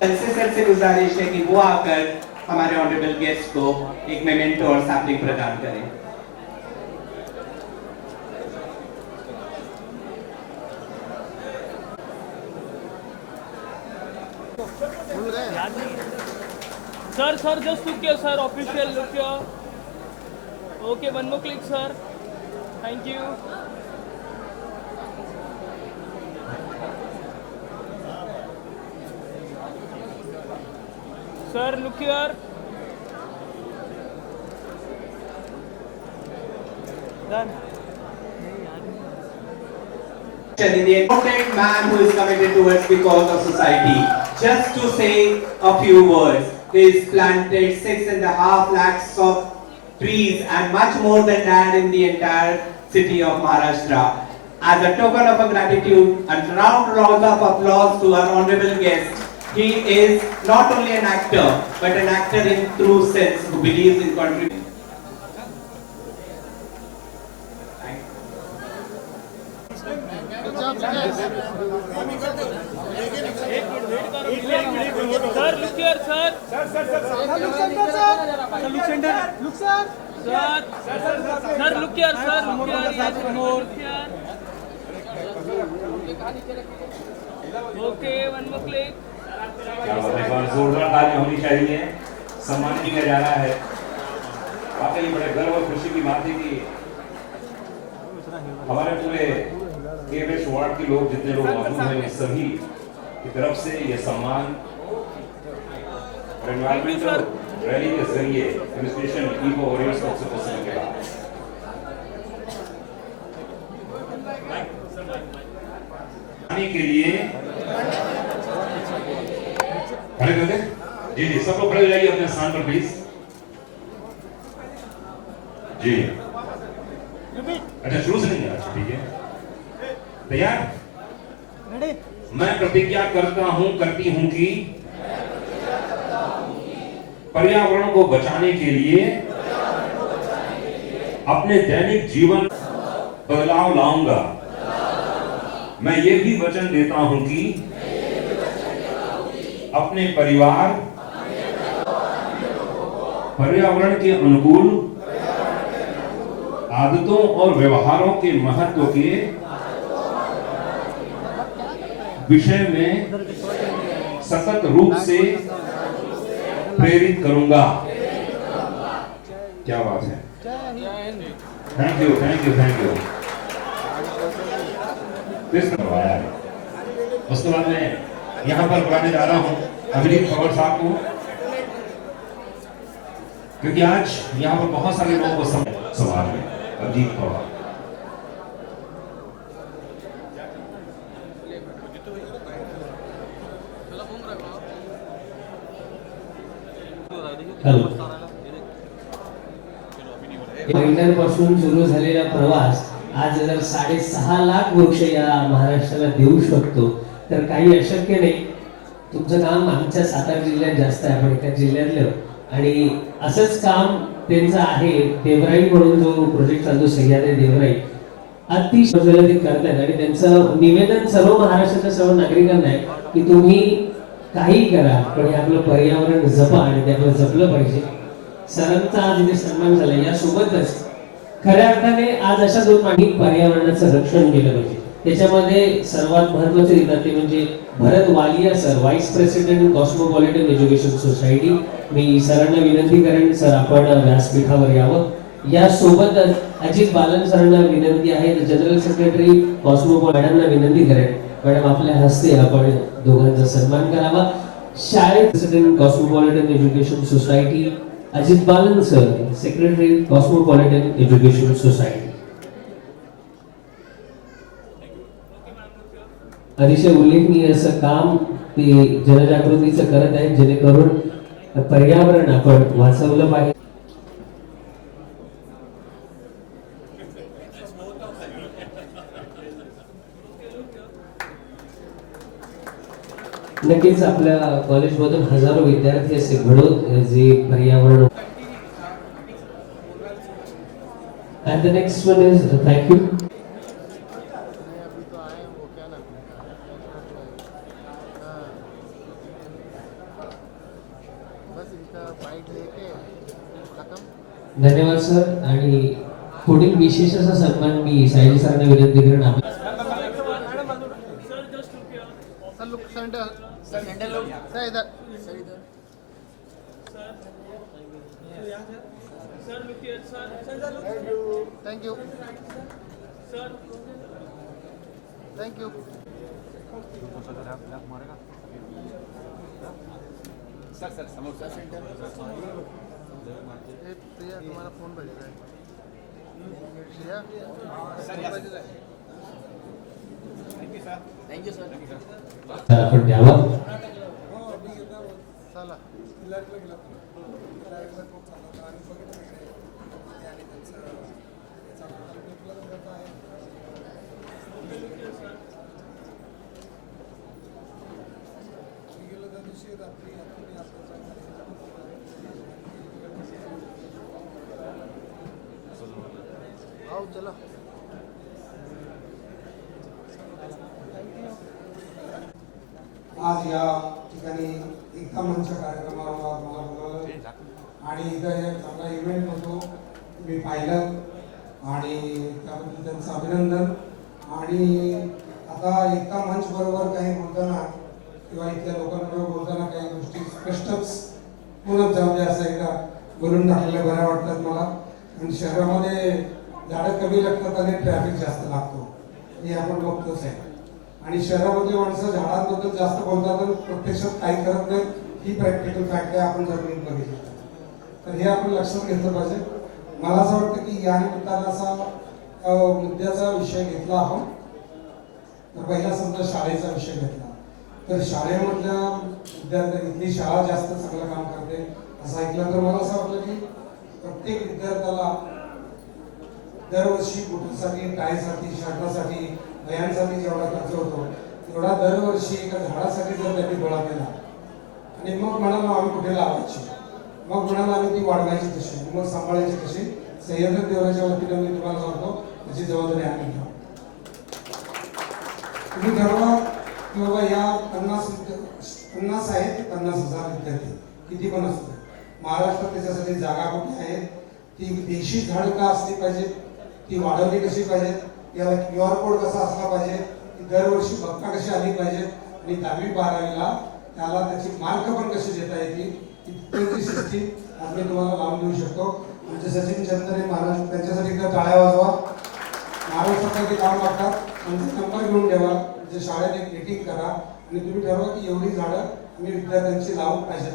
Sir से गुजारिश है कि वो आकर हमारे ऑनरेबल गेस्ट को एक मेमेंटो और सैपलिंग प्रदान करें। Sir just look here, sir. Official look here. Okay, one more click, sir. Thank you. Sir, look here. Done. The important man who is committed towards the cause of society. Just to say a few words, he's planted 6.5 lakhs of trees and much more than that in the entire city of Maharashtra. As a token of gratitude and round of applause to our honorable guest, he is not only an actor, but an actor in true sense who believes in contributing. Sir, look here, sir. Look center. Look, sir. Sir, look here, sir. Look here. Yes, more. Okay, one more click. जोरदार तालियां होनी चाहिए। सम्मान KIA जा रहा है। वाकई बड़े गर्व और खुशी की बात है कि हमारे पूरे केवेश वार्ड के लोग जितने लोग मौजूद हैं सभी की तरफ से ये सम्मान एनवायरमेंटल रैली के जरिए एडमिनिस्ट्रेशन ईको ओरियंट्स को पसंद के बाद के लिए खड़े कर दे। जी जी सब लोग खड़े हो जाइए अपने स्थान पर प्लीज। जी अच्छा शुरू से नहीं अच्छा ठीक है तैयार। मैं प्रतिज्ञा करता हूं करती हूं कि पर्यावरण को बचाने के लिए अपने दैनिक जीवन बदलाव लाऊंगा। मैं ये भी वचन देता हूं कि अपने परिवार पर्यावरण के अनुकूल आदतों और व्यवहारों के महत्व के विषय में सतत रूप से प्रेरित करूंगा। क्या बात है। Thank you thank you thank you. उसके बाद मैं यहाँ पर बुलाने जा रहा हूँ अभिजीत पवार साहब को, क्योंकि आज यहाँ पर बहुत सारे लोगों को सवाल है। अभिजीत पवार महिन्यांपासून सुरू झालेला प्रवास आज जर 6.5 लाख वृक्ष या महाराष्ट्राला देऊ शकतो तर काही अशक्य नाही। तुमचं काम आमच्या सातारा जिल्ह्यात जास्त आहे, आपण एका जिल्ह्यातलं आणि असंच काम त्यांचं आहे। देवराई म्हणून जो प्रोजेक्ट चालतो सह्याद्री देवराई अतिशय जलद करतात आणि त्यांचं निवेदन सर्व महाराष्ट्राच्या सर्व नागरिकांना आहे की तुम्ही काही करा पण हे आपलं पर्यावरण जपा आणि ते आपलं जपलं पाहिजे। सरांचा आज इथे सन्मान झाला। यासोबतच खऱ्या अर्थाने आज अशा दोन मागणी पर्यावरणाचं रक्षण केलं पाहिजे। त्याच्यामध्ये सर्वात महत्त्वाचे येतात ते म्हणजे Bharat Walia sir, vice president cosmopolitan education society. मी सरांना विनंती करेन सर आपण व्यासपीठावर यावं। यासोबतच अजित बालन सरांना विनंती आहे, जनरल सेक्रेटरी कॉस्मोपॉलिटनला विनंती करेन मॅडम आपल्या हस्ते आपण दोघांचा सन्मान करावा। शाळेत president cosmopolitan education society Ajit Balan sir, secretary cosmopolitan education society. अतिशय उल्लेखनीय असं काम ते जनजागृतीचं करत आहेत जेणेकरून पर्यावरण आपण वाचवलं पाहिजे। नक्कीच आपल्या कॉलेजमधून हजारो विद्यार्थी असे घडवत जे पर्यावरण। And the next one is thank you. धन्यवाद सर. आणि पुढील विशेष असा सन्मान मी साहिल सरांना विनंती करेन. Sir just look here. Sir, look, center. Sir, look. Sir, इधर. Sir, इधर. Sir look here. Sir Thank you. Sir Thank you. ए, प्रिया तुम्हाला फोन पाहिजे आहे. प्रिया फोन पाहिजे आहे. तर आपण द्यावा. चला. आओ चला. आज या ठिकाणी एकता मंच कार्यक्रमाला मला बोलावलं आणि इथं एक चांगला इव्हेंट होतो मी पाहिलं आणि त्याबद्दल त्यांचं अभिनंदन. आणि आता एकता मंच बरोबर काही बोलताना किंवा इथल्या लोकांबरोबर बोलताना काही गोष्टी स्पष्टच पुनः जाऊ दे असं एकदा बोलून टाकलेल्या बऱ्या वाटतात मला. आणि शहरामध्ये झाडं कमी लागतात आणि ट्रॅफिक जास्त लागतो हे आपण बघतोच आहे. आणि शहरामधली माणसं झाडांबद्दल जास्त बोलतात आणि प्रत्यक्षात काही करत नाही ही प्रॅक्टिकल फॅक्ट आहे. आपण जमिनीत बघितली तर हे आपण लक्षात घेतलं पाहिजे. मला असं वाटतं की या निमित्तानं असा मुद्द्याचा विषय घेतला आपण तर पहिला समजा शाळेचा विषय घेतला तर शाळेमधल्या विद्यार्थ्यांनी इथली शाळा जास्त चांगलं काम करते असं ऐकलं तर मला असं वाटलं की प्रत्येक विद्यार्थ्याला दरवर्षी बुटासाठी टायसाठी शर्टासाठी वह्यांसाठी जेवढा खर्च होतो तेवढा दरवर्षी एका झाडासाठी जर त्यांनी गोळा केला आणि मग म्हणाला आम्ही कुठे लावायची मग म्हणाला आम्ही ती वाढवायची कशी मग सांभाळायची कशी सह्याद्री देवळाच्या वतीने मी तुम्हाला सांगतो त्याची जबाबदारी आम्ही घ्या. तुम्ही ठरवा की बाबा या 50 आहेत 50,000 विद्यार्थी किती पण असतो महाराष्ट्रात त्याच्यासाठी जागा कुठे आहेत ती देशी झाड का असली पाहिजे ती वाढवली कशी पाहिजे याला QR कोड कसा असला पाहिजे ती दरवर्षी बघता कशी आली पाहिजे आणि 10वी 12वीला त्याला त्याची मार्क पण कशी देता येतील इतकी सिस्टीम आम्ही तुम्हाला लावून देऊ शकतो. म्हणजे सचिन चंद्रे महाराज त्यांच्यासाठी एकदा टाळ्या वाजवा. महाराष्ट्रासाठी काम करतात त्यांचे नंबर घेऊन ठेवा. म्हणजे शाळेत एक मीटिंग करा आणि तुम्ही ठरवा की एवढी झाडं आम्ही विद्यार्थ्यांची लावून पाहिजे.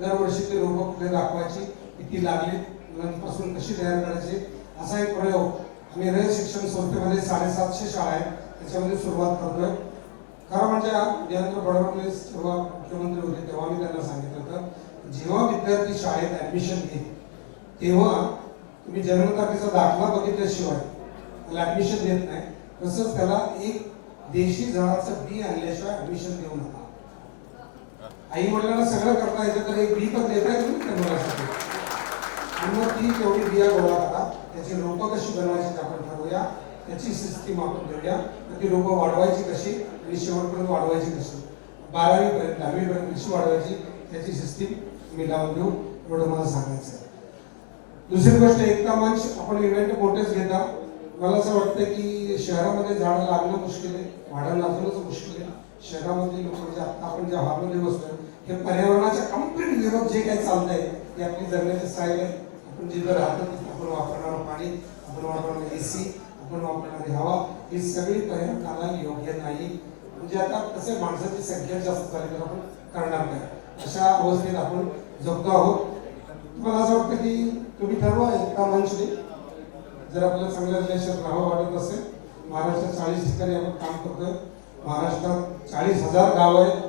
दरवर्षी ते रोपं कुठे दाखवायची किती लागली मुलांपासून कशी तयार करायची असा एक प्रयोग आम्ही रयत शिक्षण संस्थेमध्ये 750 शाळा आहेत त्याच्यामध्ये सुरुवात करतोय. खरं म्हणजे देवेंद्र फडणवीस जेव्हा मुख्यमंत्री होते तेव्हा मी त्यांना सांगितलं होतं जेव्हा विद्यार्थी शाळेत ऍडमिशन घेत तेव्हा तुम्ही जन्मतारखेचा दाखला बघितल्याशिवाय त्याला ऍडमिशन देत नाही तसंच त्याला एक देशी झाडाचं बी आणल्याशिवाय ऍडमिशन देऊ नका. आई वडिलांना सगळं करता येतं तर एक बी पण देता येईल त्या मुलासाठी आणि मग ती तेवढी बिया गोळा करा त्याची रोपं कशी बनवायची ते आपण ठरवूया त्याची सिस्टीम आपण देऊया ती रोपं वाढवायची कशी आणि शेवटपर्यंत वाढवायची कशी 12वी पर्यंत 10वी पर्यंत कशी वाढवायची त्याची सिस्टीम मी लावून देऊ एवढं मला सांगायचं आहे. दुसरी गोष्ट एकता मंच आपण इव्हेंट मोठेच घेता. मला असं वाटतं की शहरामध्ये झाडं लागणं मुश्किल आहे वाढण लागणंच मुश्किल आहे. शहरामधली लोक म्हणजे आता आपण ज्या हॉलमध्ये बसतोय हे पर्यावरणाच्या कम्प्लीट विरोध जे काही चाललंय ते आपली जगण्याची स्टाईल आहे. आपण जिथं राहतो तिथं आपण वापरणारं पाणी आपण वापरणारं AC आपण वापरणारी हवा ही सगळी पर्यावरणाला योग्य नाही. म्हणजे आता तसे माणसाची संख्या जास्त झाली तर आपण करणार नाही अशा अवस्थेत आपण जगतो आहोत. मला असं वाटतं की तुम्ही ठरवा एकता मंचने जर आपल्याला चांगल्या रिलेशन राहावं वाटत असेल. महाराष्ट्रात 40 ठिकाणी आपण काम करतोय. महाराष्ट्रात 40,000 गाव आहेत.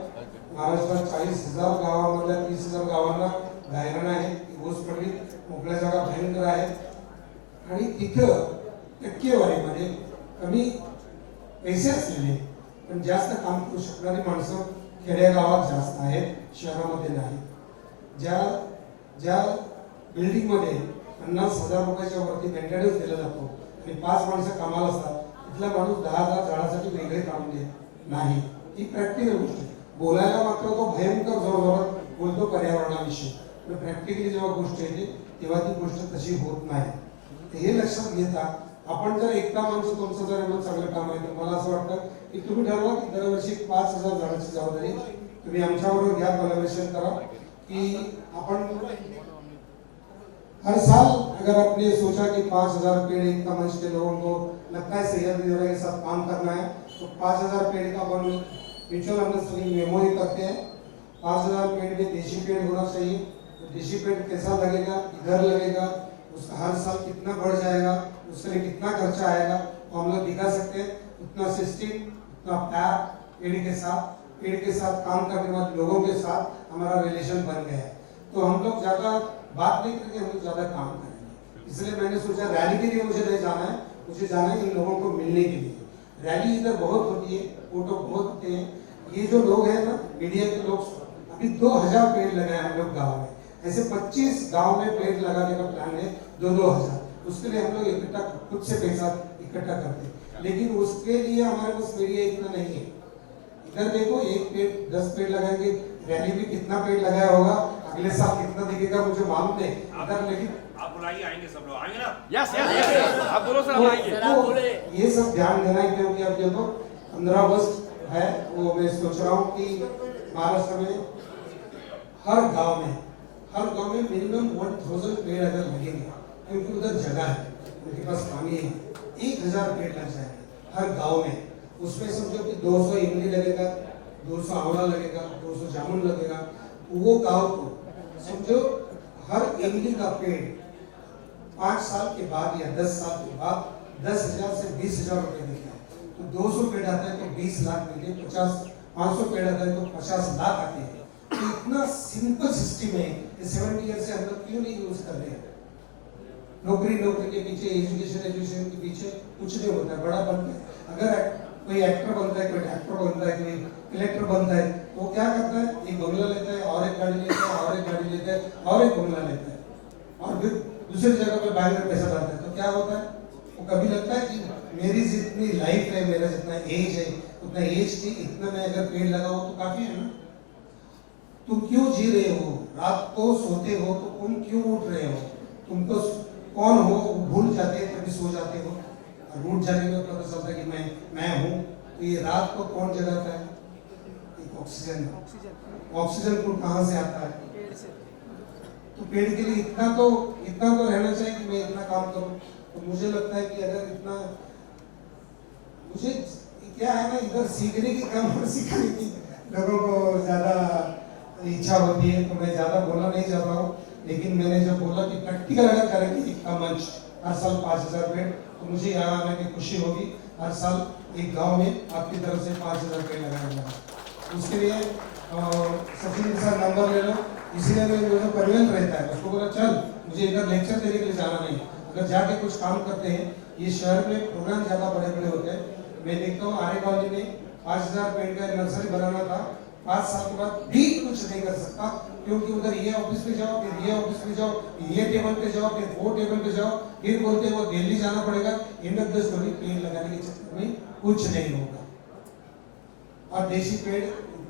महाराष्ट्रात 40,000 गावांमधल्या 30,000 गावांना गायरान आहे ऊस पडली मोकळ्या जागा भयंकर आहेत आणि तिथं टक्केवारीमध्ये कमी पैसे असलेले पण जास्त काम करू शकणारी माणसं खेडेगावात जास्त आहेत शहरामध्ये नाही. ज्या बिल्डिंगमध्ये 50,000 रुपयाच्या वरती मेंटेनन्स दिला जातो आणि 5 माणसं कामाला असतात तिथला माणूस 10,000 झाडासाठी वेगळे काम देत नाही. ही प्रॅक्टिकल गोष्ट आहे. बोलायला मात्र तो भयंकर जोरजोरात बोलतो पर्यावरणाविषयी प्रॅक्टिकली जेव्हा गोष्ट येते तेव्हा ती गोष्ट तशी होत नाही. तर हे लक्षात घेता आपण जर एकटा माणूस तुमचं जर एवढं चांगलं काम आहे तर मला असं वाटतं की तुम्ही ठरवा की दरवर्षी 5,000 झाडाची जबाबदारी तुम्ही आमच्याबरोबर घ्या, कोलॅबोरेशन करा कि अपन हर साल अगर आपने सोचा कि 5,000 पेड़ एकता मंच के लोगों को लगता है सैयद के साथ काम करना है तो 5,000 पेड़ का अपन म्यूचुअल अंडरस्टैंडिंग मेमोरी करते हैं. 5,000 पेड़ में देशी पेड़ होना चाहिए. तो देशी पेड़ कैसा लगेगा, इधर लगेगा, उसका हर साल कितना बढ़ जाएगा, उसके लिए कितना खर्चा आएगा तो हम लोग दिखा सकते हैं. उतना सिस्टम, उतना प्यार पेड़ के साथ काम करने वाले लोगों के साथ हमारा रिलेशन बन गया है. तो हम लोग ज्यादा बात नहीं करके हम लोग ज्यादा काम करेंगे. इसलिए मैंने सोचा रैली के लिए मुझे नहीं जाना है, मुझे जाना है इन लोगों को मिलने के लिए. रैली इधर बहुत होती है, फोटो बहुत होते हैं. ये जो लोग हैं ना मीडिया के लोग, अभी 2,000 पेड़ लगाए हम लोग गाँव में. ऐसे 25 गाँव में पेड़ लगाने का प्लान है, 2,000. उसके लिए हम लोग इकट्ठा खुद से पैसा इकट्ठा करते हैं. लेकिन उसके लिए हमारे पास मीडिया इतना नहीं है. इधर देखो, एक पेड़ 10 पेड़ लगाएंगे, रैली में कितना पेड़ लगाया होगा, अगले साल कितना दिखेगा मुझे मालूम नहीं. अगर लेकिन आप बुलाइए, आएंगे सब लोग, आएंगे ना? यस यस आप बोलो सर, हम आएंगे. ये सब ध्यान देना है क्योंकि अब जो 15 अगस्त है वो मैं सोच रहा हूँ कि महाराष्ट्र में हर गांव में मिनिमम 1,000 पेड़ अगर लगेंगे क्योंकि उधर जगह है, उनके पास पानी है, 1,000 पेड़ लग जाएंगे हर गांव में. उसमें समझो कि 200 इमली लगेगा, 200 आंवला लगेगा, 200 जामुन लगेगा. वो गांव को समझो हर इमली का पेड़ 5 साल के बाद या 10 साल के बाद 10,000 से 20,000 रुपए देता है. तो 200 पेड़ आता है तो 20 लाख मिलते, 500 पेड़ आता है तो 50 लाख आते हैं. तो इतना सिंपल सिस्टम है. 70 ईयर से हम लोग क्यों नहीं यूज कर रहे हैं? नौकरी के पीछे, एजुकेशन के पीछे कुछ नहीं होता है. बड़ा बनता है, अगर कोई एक्टर बनता है, कोई डॉक्टर बनता है, कोई कलेक्टर बनता है, तो वो क्या करता है, एक बंगला लेता है और एक गाड़ी लेता है और एक गाड़ी लेता है और एक बंगला लेता है और फिर दूसरी जगह पे बैंक में पैसा डालता है. तो क्या होता है, वो कभी लगता है कि मेरी जितनी लाइफ है, मेरा जितना एज है, उतना एज की इतना मैं अगर पेड़ लगाऊं तो काफी है ना. तुम क्यों जी रहे हो, रात को सोते हो तो तुम क्यों उठ रहे हो, तुमको कौन हो भूल जाते हैं, कभी सो जाते हो और उठ जाने में पता चलता है कि मैं हूँ. तो ये रात को कौन जगाता है? एक ऑक्सीजन को कहाँ से आता है? तो पेड़ के लिए इतना तो रहना चाहिए कि मैं इतना काम करूं. तो मुझे लगता है कि अगर इतना, मुझे क्या है ना, इधर सीखने की कम और सिखाने की लोगों को ज्यादा इच्छा होती है. तो मैं ज्यादा बोलना नहीं चाहता हूँ, लेकिन मैंने जब बोला कि प्रैक्टिकल अगर करेंगे एकता मंच हर साल 5,000 पेड़, तो मुझे यहाँ आने की खुशी होगी. हर साल एक गांव में आपकी तरफ से 5,000 पेड़ लगाया जाएगा. उसके लिए सचिन के साथ नंबर ले लो. इसीलिए मैं जो परिवहन रहता है उसको बोला चल, मुझे इधर लेक्चर देने के लिए जाना नहीं, अगर जाके कुछ काम करते हैं. ये शहर में प्रोग्राम ज्यादा बड़े बड़े होते हैं. मैं देखता हूँ आरे कॉलोनी में 5,000 पेड़ का नर्सरी बनाना था, 5 साल के बाद भी कुछ नहीं कर सकता क्योंकि उधर ये ऑफिस पे जाओ, फिर ये ऑफिस पे जाओ, ये टेबल पे जाओ, फिर वो टेबल पे जाओ, फिर बोलते वो दिल्ली जाना पड़ेगा. एंड ऑफ द स्टोरी पेड़ लगाने के चक्कर में कुछ नहीं होगा. और देशी पेड़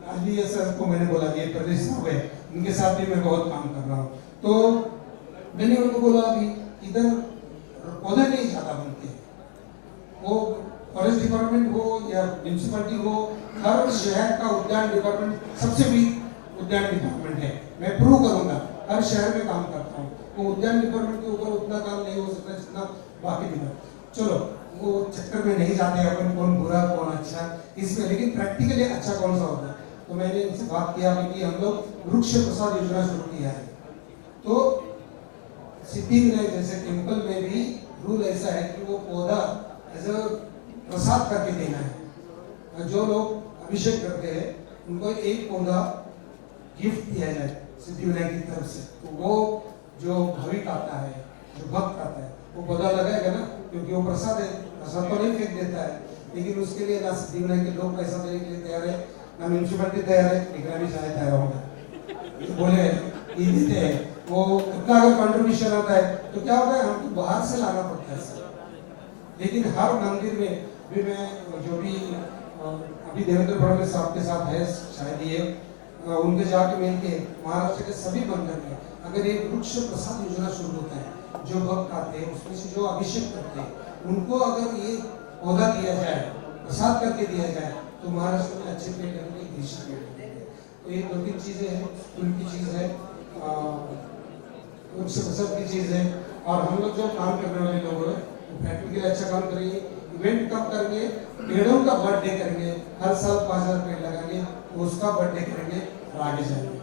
अभी सर को मैंने बोला ये प्रदेश साहब है, उनके साथ भी मैं बहुत काम कर रहा हूँ. तो मैंने उनको बोला अभी इधर पौधे नहीं ज्यादा बनते, वो फॉरेस्ट डिपार्टमेंट हो या म्यूनिसिपैलिटी हो, हर शहर का उद्यान डिपार्टमेंट सबसे बड़ी उद्यान डिपार्टमेंट है. मैं प्रूव करूंगा, हर शहर में काम करता हूँ. वो उद्यान डिपार्टमेंट के ऊपर उतना काम नहीं हो सकता जितना बाकी डिपार्टमेंट. चलो वो चक्कर में नहीं जाते अपन कौन बुरा कौन अच्छा इसमें, लेकिन प्रैक्टिकली अच्छा कौन सा होता है. तो मैंने इनसे बात किया कि हम लोग वृक्ष प्रसाद योजना शुरू किया है. तो सिद्धिविनायक जैसे टेम्पल में भी रूल ऐसा है कि वो पौधा एज अ प्रसाद करके देना है. जो लोग अभिषेक करते हैं उनको एक पौधा गिफ्ट दिया जाए सिद्धिविनायक की तरफ से. तो वो जो भाविक आता है, जो भक्त आता है, वो पौधा लगाएगा ना, क्योंकि वो प्रसाद है. प्रसाद तो नहीं फेंक देता है, लेकिन उसके लिए ना सिद्धिविनायक के लोग पैसा देने के लिए तैयार है, ना म्यूनिसिपैलिटी तैयार है, निगरानी भी शायद तैयार होगा. बोले ये देते हैं, वो कितना अगर कंट्रीब्यूशन आता है तो क्या होता है, हमको बाहर से लाना पड़ता है सर. लेकिन हर मंदिर में भी मैं जो भी अभी देवेंद्र फडणवीस साहब के साथ है शायद ये, उनके जाके मिल के महाराष्ट्र के सभी मंदिर में अगर एक वृक्ष प्रसाद योजना शुरू होता है, जो भक्त आते हैं उसमें से जो अभिषेक करते हैं उनको अगर ये पौधा दिया जाए, प्रसाद करके दिया जाए, तो महाराष्ट्र में अच्छे पेड़ लगेंगे, देशी पेड़ लगेंगे। तो ये 2-3 चीजें हैं, उनकी चीज है, वृक्ष प्रसाद की चीज है। और हम लोग जो काम करने वाले लोग हैं फैक्ट्री के लिए अच्छा काम करेंगे, इवेंट कब करेंगे, पेड़ों का बर्थडे करेंगे, हर साल 5000 पेड़ लगाएंगे, उसका बर्थडे करेंगे और आगे जाएंगे।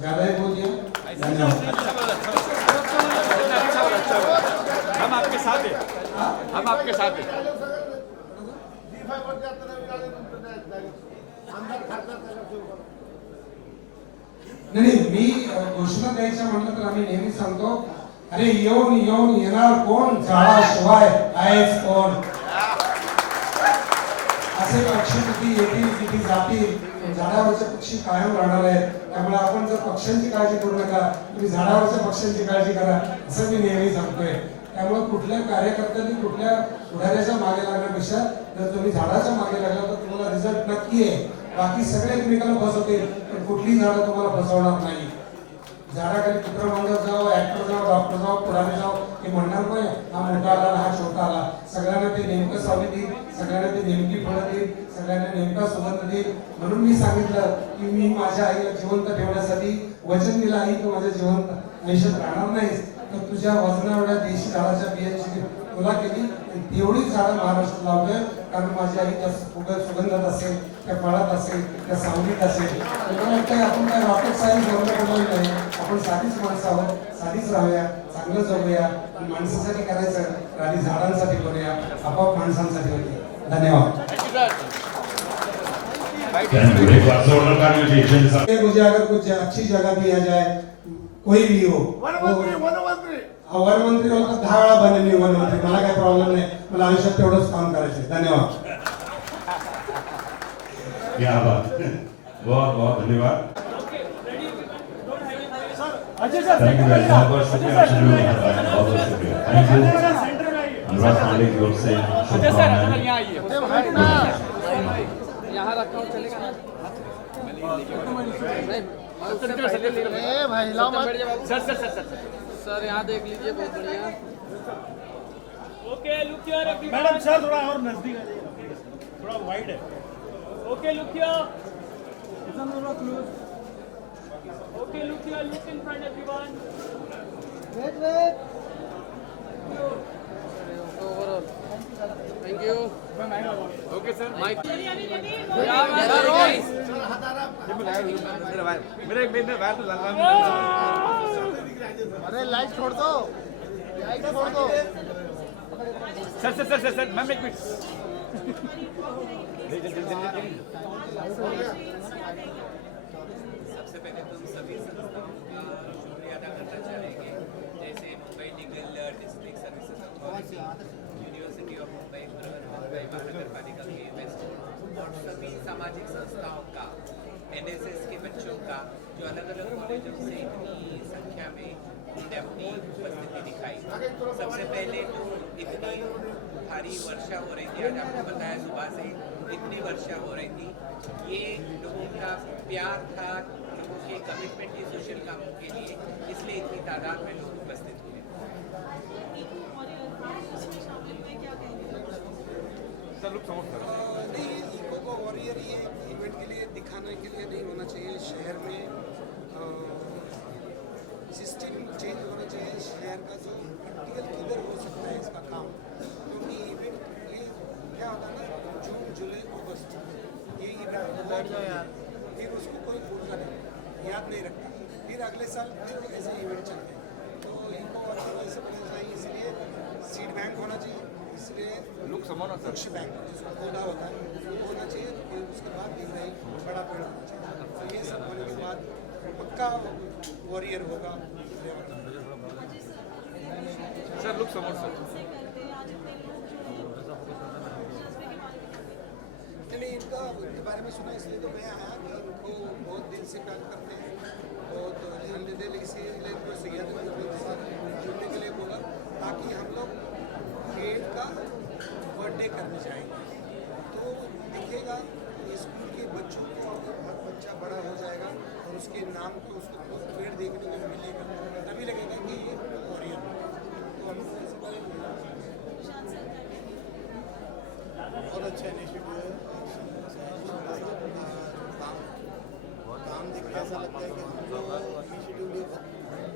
ज्यादा ही बोल दिया, धन्यवाद। हम आपके साथ हैं, हम आपके साथ हैं। नाही मी घोषणा द्यायच्या म्हटलं तर आम्ही नेहमी सांगतो, अरे येऊन येऊन येणार कोण, झाडाशिवाय आहेच कोण. असे पक्षी किती येतील किती जातील, झाडावरचे पक्षी कायम राहणार आहेत. त्यामुळे आपण जर पक्ष्यांची काळजी करू नका, तुम्ही झाडावरच्या पक्ष्यांची काळजी करा, असं मी नेहमी सांगतोय. त्यामुळे कुठल्या कार्यकर्त्यांनी कुठल्या पुढाऱ्याच्या मागे लागण्यापेक्षा जर तुम्ही झाडाच्या मागे लागला तर तुम्हाला रिझल्ट नक्की आहे. बाकी सगळे एकमेकाला फसवतील पण कुठलीही झाडं तुम्हाला फसवणार नाही. झाडाखाली कुत्रा मांजर जाओ, ऍक्टर जाओ, डॉक्टर जाओ, पुढारी जाओ, हे म्हणणार नाही हा मोठा आला हा छोटा आला. सगळ्यांना ते नेमकं सावली देईल, सगळ्यांना ते नेमकी फळं देईल, सगळ्यांना नेमका सुगंध देईल. म्हणून मी सांगितलं की मी माझ्या आईला जिवंत ठेवण्यासाठी वचन दिलं, आई तू माझ्या जिवंत आयुष्यात राहणार नाहीस, तर तुझ्या वजना एवढ्या देशी झाडाच्या बियांची तुला केली तेवढीच झाडं महाराष्ट्रात लावतोय. कारण माझी आई त्या सुगंधात असेल, त्या फळात असेल, त्या सावलीत असेल. त्यामुळे आपण काय रॉकेट सायन्स बनवलं नाही, आपण साधीच माणसं आहोत, साधीच राहूया, चांगलं जगूया, माणसासाठी करायचं आणि झाडांसाठी करूया, आपोआप माणसांसाठी होते. धन्यवाद. मुझे अगर कुछ अच्छी जगह दिया जाए, कोई भी हो, वन मंत्री होला तर 10 वेळा बनेल वन मंत्री, मला काही प्रॉब्लेम नाही. मला आयुष्यात तेवढंच काम करायचं. धन्यवाद. क्या बात, बहुत बहुत धन्यवाद. थैंक यू, बहुत बहुत शुक्रिया, बहुत बहुत शुक्रिया. Thank you. अनुराग पांडे की ओर से शुभकामनाएं. यहाँ रखा हूँ, चलेगा ना? ए भाई लाओ मत। Sir sir sir sir sir यहाँ देख लीजिए, बहुत बढ़िया. Okay look here everyone. Madam sir थोड़ा और नजदीक आ जाइए, थोड़ा वाइड है. Okay look here. Okay look here, look in front everyone. Wait overall thank you. Okay sir. Mike मेरे एक बेन में वायर तो अरे लाइट छोड़ दो, लाइट छोड़ दो. Sir sir sir sir ma'am एक मिनट. सबसे पहले तो सभी संस्थाओं का शुक्रिया अदा करना चाहेंगे, जैसे Mumbai legal district services authority, university of Mumbai, Mumbai महानगर पालिका के वेस्ट और सभी सामाजिक संस्थाओं का, एनएसएस के बच्चों का, जो अलग अलग कॉलेजों से इतनी संख्या में अपनी उपस्थिति दिखाई. सबसे पहले तो इतनी भारी वर्षा हो रही थी, आज आपको बताया सुबह से इतनी वर्षा हो रही थी. ये लोगों का प्यार था, लोगों के कमिटमेंट थी सोशल कामों के लिए, इसलिए इतनी तादाद में लोग उपस्थित हुए. सर लुक समझ सर. नहीं, इको को वॉरियर ये इवेंट के लिए दिखाने के लिए नहीं होना चाहिए. शहर में सिस्टम चेंज होना चाहिए. शहर का जो प्रैक्टिकल किधर हो सकता है इसका काम, क्योंकि इवेंट ये क्या होता है ना, जून जुलाई अगस्त ये इवेंट, फिर उसको कोई भूलता नहीं, याद नहीं रखता, फिर अगले साल फिर ऐसे इवेंट चलते हैं. तो इनको ऐसे करना चाहिए. इसलिए सीड बैंक होना चाहिए, इसलिए लुक समझ ना सर. वृक्ष बैंक जिसको पौधा होता है वो होना चाहिए. फिर उसके बाद दिख रही बड़ा पेड़ होना चाहिए. तो ये सब होने के बाद पक्का वॉरियर होगा. सर लुक समझ सर. नहीं, इनके बारे में सुना इसलिए तो मैं आया कि इनको बहुत दिल से प्यार करते हैं, बहुत दिल इसीलिए जुड़ने के लिए बोला, ताकि हम लोग पेड़ का बर्थडे करने जाएंगे. तो देखिएगा स्कूल के बच्चों को, हर बच्चा बड़ा हो जाएगा और और उसके नाम पे उसको पेड़ देखने को मिलेगा, तभी लगेगा कि ये वॉरियर है। तो हम सबसे पहले बहुत अच्छा इनिशिएटिव है। काम देख के ऐसा लगता है कि हम जो इनिशिएटिव लिए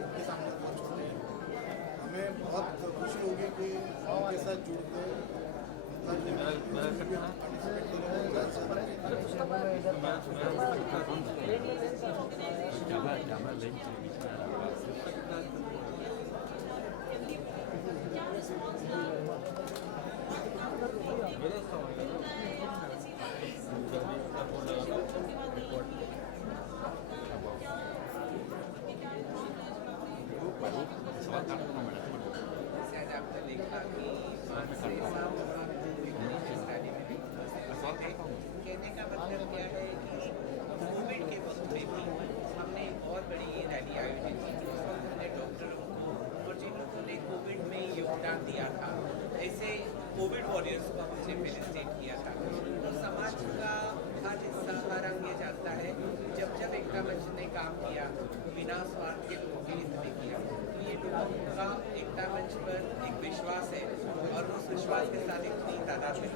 उनके सामने बहुत छोटे हैं। हमें बहुत खुशी होगी कि उनके साथ जुड़ के जैसे आज आपने देखा कि कहने का मतलब क्या है कि कोविड के वक्त में भी हमने एक बहुत बड़ी रैली आयोजित की जिसमें हमने डॉक्टरों को और जिन लोगों ने कोविड में योगदान दिया था, ऐसे कोविड वॉरियर्स को हमने फेलिसिटेट किया था। तो समाज का हर हिस्सा हर अंग ये जानता है जब जब एकता मंच ने काम किया बिना स्वार्थ के लोगों के हित में किया, तो ये लोगों का एकता मंच पर एक विश्वास है और उस विश्वास के साथ इतनी तादाद में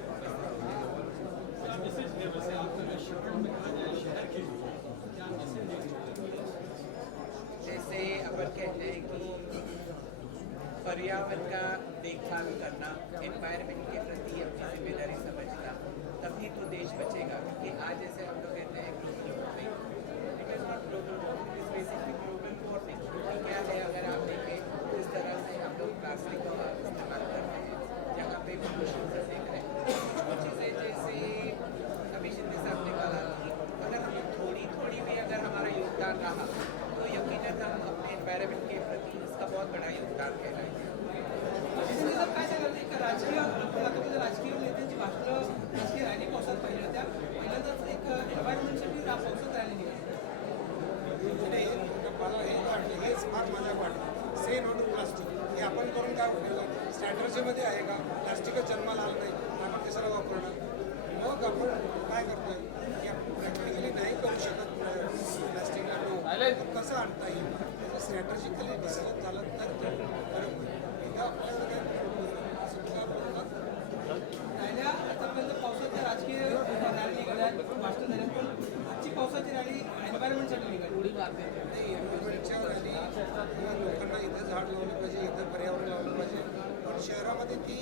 जैसे अपन कहते हैं कि पर्यावरण का देखभाल करना, एनवायरनमेंट के प्रति अपनी जिम्मेदारी समझना, तभी तो देश बचेगा। क्योंकि आज जैसे हम लोग कहते हैं global warming, it is not global warming, it is basically global warming. क्या है, अगर आप देखें किस तरह से हम लोग प्लास्टिक का इस्तेमाल कर रहे हैं, जहाँ पे प्रदूषण से देख रहे हैं कुछ चीज़ें जैसे अभी शिंदे साहब ने कहा कि अगर हमें थोड़ी थोड़ी भी अगर हमारा योगदान रहा तो यकीनन हम अपने एनवायरनमेंट के प्रति इसका बहुत बड़ा योगदान कहलाएंगे। काय सांगाल एक राजकीय राजकीय नेत्यांची भाषणं राजकीय रॅली पावसात पाहिल्या होत्या, पहिल्यांदाच एक एन्व्हायरमेंटसाठी पावसात रॅली निघाली। मला हे वाटलं, हेच फार मजा वाटली, से नो टू प्लास्टिक. हे आपण करून काय उपयोग? स्ट्रॅटर्जीमध्ये आहे का प्लास्टिकच जन्माला आलं नाही, आपण कशाला वापरणार? मग आपण काय करतोय की आपण प्रॅक्टिकली नाही करू शकत प्लास्टिकला नो, कसं आणता येईल त्याचं स्ट्रॅटर्जिकली डिसाईड झालं तर ते बरं होईल. आपल्याला काय राहिल्या आतापर्यंत पावसाच्या राजकीय रॅली निघाल्या, भाषण झाल्या, पण आजची पावसाची रॅली एन्व्हायरमेंटसाठी निघाली. एन्व्हायरमेंटच्या रॅली लोकांना इथं झाड लावलं पाहिजे, इथं पर्यावरण लावलं पाहिजे, पण शहरामध्ये ती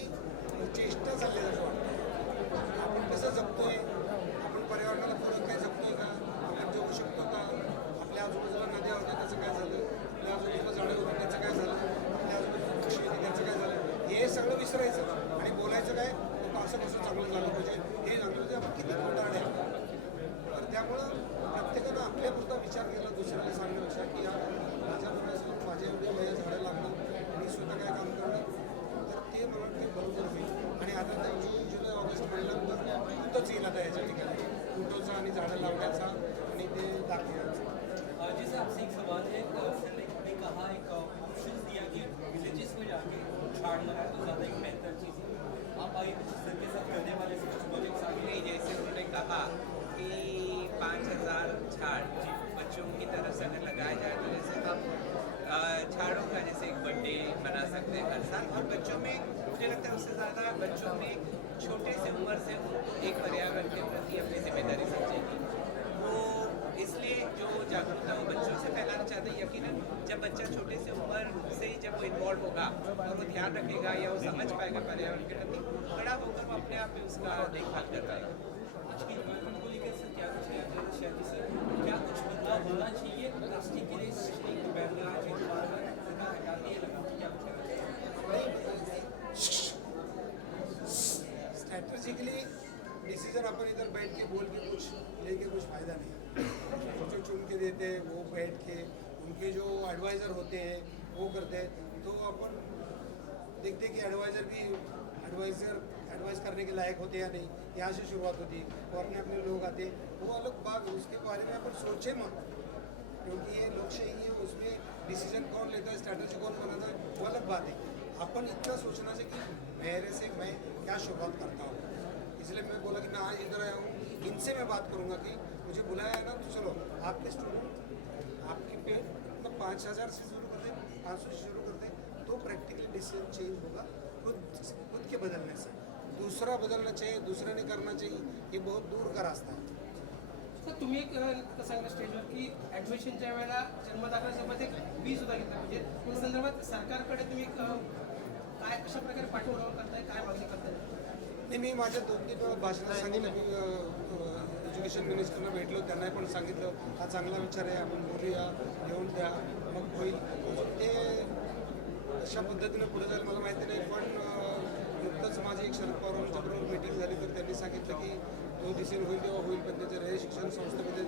चेष्टा चालली असं वाटतं. आपण कसं जगतोय, आपण पर्यावरणाला पूरक काय जगतोय का, आपण जगू शकतो का, आपल्या आजूबाजूला नद्या होत्या त्याचं काय झालं, आपल्या आजूबाजूला झाडं होती त्याचं काय झालं, आपल्या आजूबाजूला कृषी होती त्याचं काय झालं, हे सगळं विसरायचं आणि बोलायचं काय असं कसं चांगलं झालं पाहिजे, हे चांगलं पाहिजे. आपण किती खोटारडे आहोत. तर त्यामुळं प्रत्येकानं आपल्यापुरता विचार केला दुसऱ्याला सांगण्यापेक्षा की माझ्या एवढे वया झाडं लागणं, मी स्वतः काय काम करणं, तर ते मला वाटतं बरोबर होईल. आणि आता त्या जून जुलै ऑगस्ट म्हणल्यानंतर कुठंच येईल आता याच्या ठिकाणी कुठंचं आणि झाडं लावण्याचा आणि ते दाखवण्याचा. जैसे आपसे एक सवाल है, सर ने कहा एक ऑप्शन दिया कि विलेजेस में जाके झाड़ लगाए तो ज़्यादा एक बेहतर चीज़ है। आप आगे कुछ सर के साथ करने वाले से कुछ प्रोजेक्ट्स आगे नहीं, जैसे उन्होंने कहा कि 5000 झाड़ बच्चों की तरफ से अगर लगाया जाए तो जैसे हम झाड़ों का जैसे एक बर्थडे मना सकते हैं हर साल, और बच्चों में मुझे लगता है उससे ज़्यादा बच्चों में छोटे से उम्र से उनको एक पर्यावरण के प्रति अपनी जिम्मेदारी समझेगी। वो इसलिए जो जागरूकता वो बच्चों से फैलाना चाहते हैं। यकीनन जब बच्चा छोटे से उम्र से जब वो इन्वॉल्व होगा और वो ध्यान रखेगा या वो समझ पाएगा पर्यावरण के प्रति, बड़ा होकर वो अपने आप ही उसका देखभाल कर पाएगा। आज की इन्वायरमेंट को लेकर सर क्या कुछ है शायद से क्या कुछ बदलाव होना चाहिए प्लास्टिक के लिए, स्पेशली बैन करना चाहिए, हटा दिए, क्या स्ट्रैटेजिकली डिसीजन अपन इधर बैठ के बोल के कुछ लेके कुछ फ़ायदा नहीं। जो चुन के देते हैं वो बैठ के उनके जो एडवाइज़र होते हैं वो करते हैं, तो अपन देखते हैं कि एडवाइज़र भी एडवाइस करने के लायक होते या नहीं। यहाँ से शुरुआत होती और अपने लोग आते, वो अलग बात, उसके बारे में अपन सोचे मत, क्योंकि ये लोकशाही है, उसमें डिसीजन कौन लेता है, स्ट्रैटेजी कौन बनाता है, वो अलग बात है। अपन इतना सोचना चाहिए कि मेरे से मैं क्या शुरुआत करता हूँ। इसलिए मैं बोला कि मैं आज इधर आया हूँ, इनसे मैं बात करूँगा कि मुझे बुलाया है ना, तो चलो आपके स्टूडेंट आपकी पे मतलब 5,000 से शुरू करते 500 से शुरू करते तो प्रैक्टिकली डिसीजन चेंज होगा खुद के बदलने से। दूसरा बदलना चाहिए, दूसरा ने करना चाहिए, ये बहुत दूर का रास्ता है। तर तुम्ही एक सांगितलं स्टेजवर की ॲडमिशनच्या वेळेला जन्मदाखल्यासोबत एक फी सुद्धा घेतला पाहिजे. या संदर्भात सरकारकडे तुम्ही काय कशा प्रकारे पाठपुरावा करताय, काय मागणी करताय? नाही, मी माझ्या 2-3 भाषणात सांगितलं, मी एज्युकेशन मिनिस्टरना भेटलो, त्यांना पण सांगितलं हा चांगला विचार आहे, आपण बोलूया, घेऊन द्या, मग होईल. ते अशा पद्धतीनं पुढे जाईल मला माहिती नाही, पण नुकतंच माझी एक शरद पवारांच्या बरोबर मीटिंग झाली तर त्यांनी सांगितलं की तो डिसिजन होईल तेव्हा होईल, पण त्याच्या रयत शिक्षण संस्थेमध्ये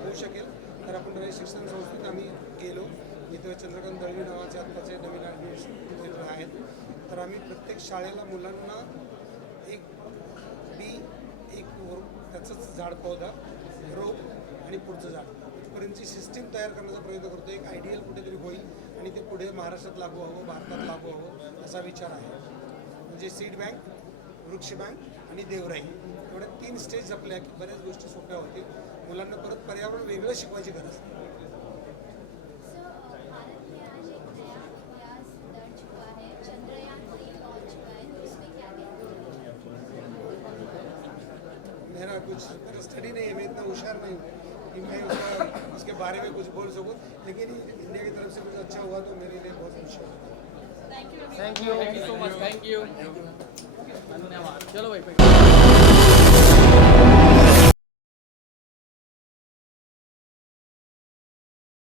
होऊ शकेल. तर आपण रयत शिक्षण संस्थेत आम्ही गेलो, इथं चंद्रकांत दळवी नावाचे आत्ताचे नवीन ॲडमिनिस्ट्रेटर आहेत. तर आम्ही प्रत्येक शाळेला मुलांना एक बी, एक त्याचंच झाड पौधा, रोप आणि पुढचं झाड इथपर्यंतची सिस्टीम तयार करण्याचा प्रयत्न करतो. एक आयडियल कुठेतरी होईल आणि ते पुढे महाराष्ट्रात लागू हवं, भारतात लागू हवं असा विचार आहे. म्हणजे सीड बँक, वृक्ष बँक आणि देवराई एवढ्या 3 स्टेज जपल्या की बऱ्याच गोष्टी सोप्या होतील. मुलांना परत पर्यावरण वेगळं शिकवायची गरज नाही. मेरा कुछ मेरा स्टडी नहीं है, मैं इतना होशियार नहीं हूँ कि मैं उसके बारे में कुछ बोल सकूँ, लेकिन इंडिया की तरफ से कुछ अच्छा हुआ तो मेरे लिए बहुत खुशी है. Thank you so much. Thank you. धन्यवाद. चलो भाई.